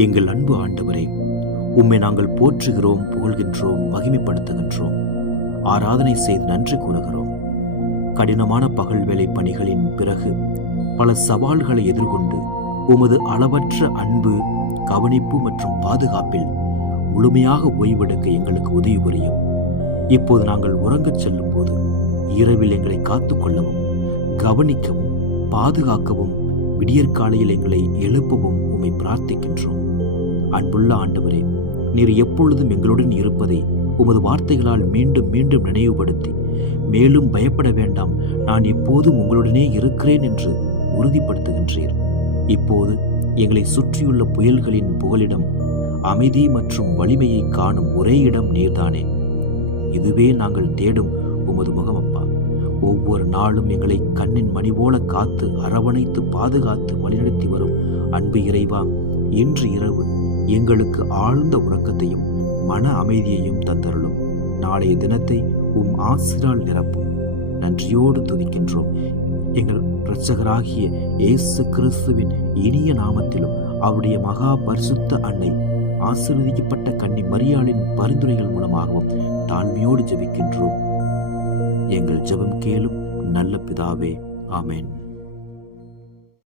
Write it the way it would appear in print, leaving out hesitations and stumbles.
எங்கள் அன்பு ஆண்டவரே, உம்மை நாங்கள் போற்றுகிறோம், புகழ்கின்றோம், மகிமைப்படுத்துகின்றோம், ஆராதனை செய்து நன்றி கூறுகிறோம். கடினமான பகல் வேலை பணிகளின் பிறகு பல சவால்களை எதிர்கொண்டு உமது அளவற்ற அன்பு, கவனிப்பு மற்றும் பாதுகாப்பில் முழுமையாக ஓய்வெடுக்க எங்களுக்கு உதவி புரியும். இப்போது நாங்கள் உறங்கச் செல்லும் போது இரவில் எங்களை காத்துக்கொள்ளவும், கவனிக்கவும், பாதுகாக்கவும், விடியற்காலையில் எங்களை எழுப்பவும் உம்மை பிரார்த்திக்கின்றோம். அன்புள்ள ஆண்டவரே, நீர் எப்பொழுதும் எங்களுடன் இருப்பதை உமது வார்த்தைகளால் மீண்டும் மீண்டும் நினைவுபடுத்தி, மேலும் பயப்பட வேண்டாம், நான் எப்போதும் உங்களுடனே இருக்கிறேன் என்று உறுதிப்படுத்துகின்றீர். இப்போது எங்களை சுற்றியுள்ள புயல்களின் புகலிடம், அமைதி மற்றும் வலிமையை காணும் ஒரே இடம் நீர்தானே. இதுவே நாங்கள் தேடும் உமது முகமப்பா. ஒவ்வொரு நாளும் எங்களை கண்ணின் மணி போல காத்து அரவணைத்து பாதுகாத்து வழிநடத்தி வரும் அன்பு இறைவா, இன்று இரவு எங்களுக்கு ஆழ்ந்த உறக்கத்தையும் மன அமைதியையும் தந்தருளும். நாளைய தினத்தை உம் ஆசிரால் நிரப்பும். நன்றியோடு துதிக்கின்றோம். எங்கள் இரட்சகராகிய இயேசு கிறிஸ்துவின் இனிய நாமத்திலும் அவருடைய மகா பரிசுத்த அன்னை ஆசீர்வதிக்கப்பட்ட கன்னி மரியாளின் பரிந்துரைகள் மூலமாகவும் தாழ்மையோடு ஜெபிக்கின்றோம். எங்கள் ஜெபம் கேளும் நல்ல பிதாவே. ஆமென்.